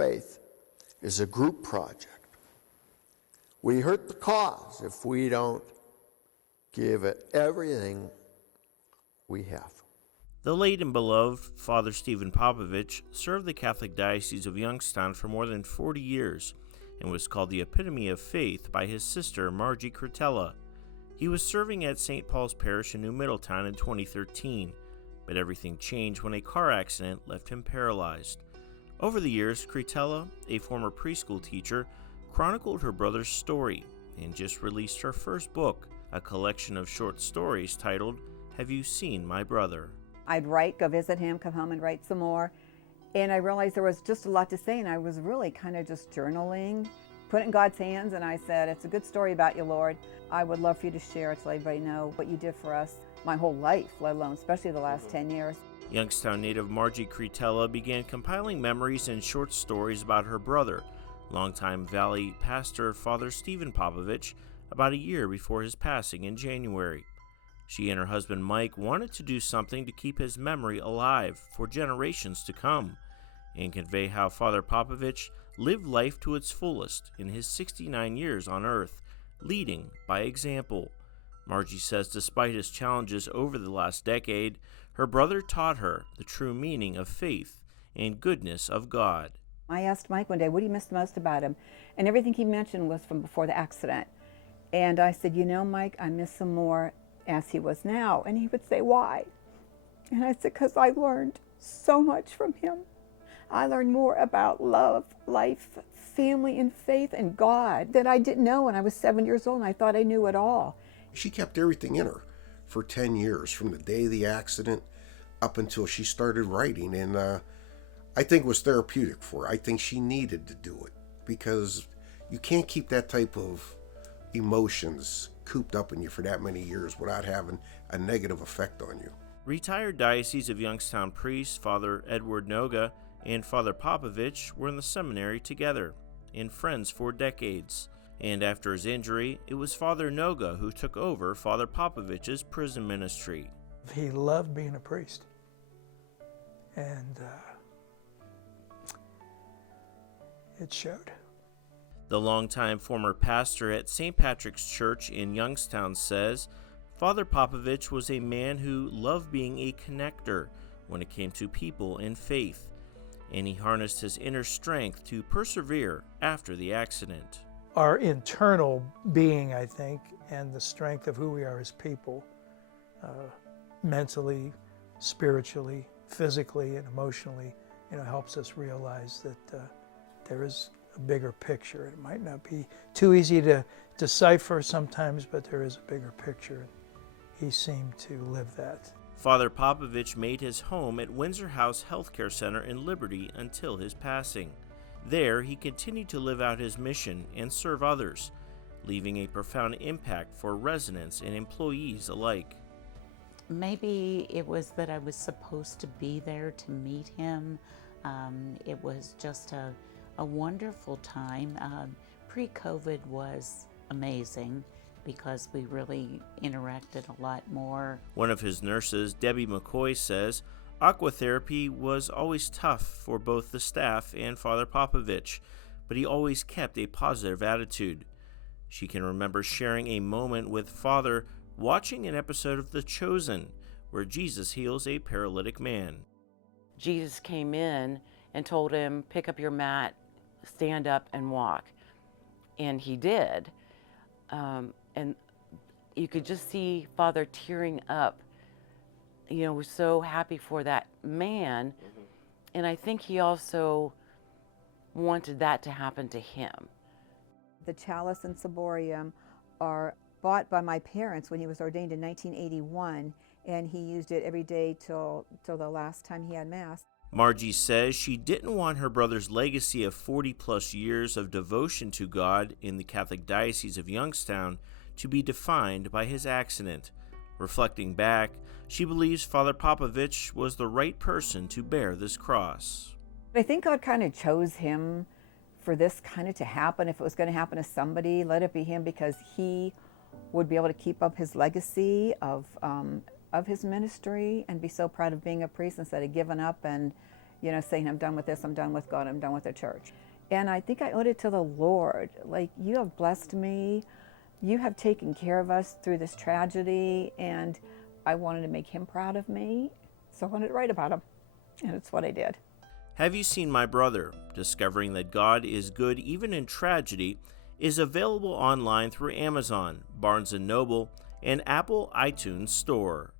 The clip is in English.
faith is a group project. We hurt the cause if we don't give it everything we have. The late and beloved Father Stephen Popovich served the Catholic Diocese of Youngstown for more than 40 years and was called the epitome of faith by his sister Margie Cretella. He was serving at St. Paul's Parish in New Middletown in 2013, but everything changed when a car accident left him paralyzed. Over the years, Cretella, a former preschool teacher, chronicled her brother's story and just released her first book, a collection of short stories titled, Have You Seen My Brother? I'd write, go visit him, come home and write some more. And I realized there was just a lot to say, and I was really kind of just journaling, put it in God's hands, and I said, it's a good story about you, Lord. I would love for you to share it to let everybody know what you did for us my whole life, let alone especially the last 10 years. Youngstown native Margie Cretella began compiling memories and short stories about her brother, longtime Valley pastor Father Stephen Popovich, about a year before his passing in January. She and her husband Mike wanted to do something to keep his memory alive for generations to come and convey how Father Popovich lived life to its fullest in his 69 years on earth, leading by example. Margie says despite his challenges over the last decade, her brother taught her the true meaning of faith and goodness of God. I asked Mike one day, what do you miss the most about him? And everything he mentioned was from before the accident. And I said, you know, Mike, I miss him more as he was now. And he would say, why? And I said, because I learned so much from him. I learned more about love, life, family, and faith, and God that I didn't know when I was 7 years old, and I thought I knew it all. She kept everything in her for 10 years, from the day of the accident up until she started writing. And I think it was therapeutic for her. I think she needed to do it because you can't keep that type of emotions cooped up in you for that many years without having a negative effect on you. Retired Diocese of Youngstown priest Father Edward Noga and Father Popovich were in the seminary together and friends for decades. And after his injury, it was Father Noga who took over Father Popovich's prison ministry. He loved being a priest. And it showed. The longtime former pastor at St. Patrick's Church in Youngstown says, Father Popovich was a man who loved being a connector when it came to people and faith, and he harnessed his inner strength to persevere after the accident. Our internal being, I think, and the strength of who we are as people, mentally, spiritually, physically, and emotionally, helps us realize that there is a bigger picture. It might not be too easy to decipher sometimes, but there is a bigger picture. He seemed to live that. Father Popovich made his home at Windsor House Healthcare Center in Liberty until his passing. There, he continued to live out his mission and serve others, leaving a profound impact for residents and employees alike. Maybe it was that I was supposed to be there to meet him. It was just a wonderful time. Pre-COVID was amazing because we really interacted a lot more. One of his nurses, Debbie McCoy, says aquatherapy was always tough for both the staff and Father Popovich, but he always kept a positive attitude. She can remember sharing a moment with Father watching an episode of The Chosen, where Jesus heals a paralytic man. Jesus came in and told him, pick up your mat, stand up and walk. And he did. And you could just see Father tearing up, was so happy for that man. Mm-hmm. And I think he also wanted that to happen to him. The chalice and ciborium are bought by my parents when he was ordained in 1981, and he used it every day till the last time he had Mass. Margie says she didn't want her brother's legacy of 40-plus years of devotion to God in the Catholic Diocese of Youngstown to be defined by his accident. Reflecting back, she believes Father Popovich was the right person to bear this cross. I think God kind of chose him for this kind of to happen. If it was going to happen to somebody, let it be him, because he would be able to keep up his legacy of his ministry and be so proud of being a priest instead of giving up and you know, saying, I'm done with this, I'm done with God, I'm done with the church. And I think I owed it to the Lord. Like, you have blessed me, you have taken care of us through this tragedy, and I wanted to make him proud of me, so I wanted to write about him, and it's what I did. Have You Seen My Brother? Discovering that God is good even in tragedy is available online through Amazon, Barnes & Noble, and Apple iTunes Store.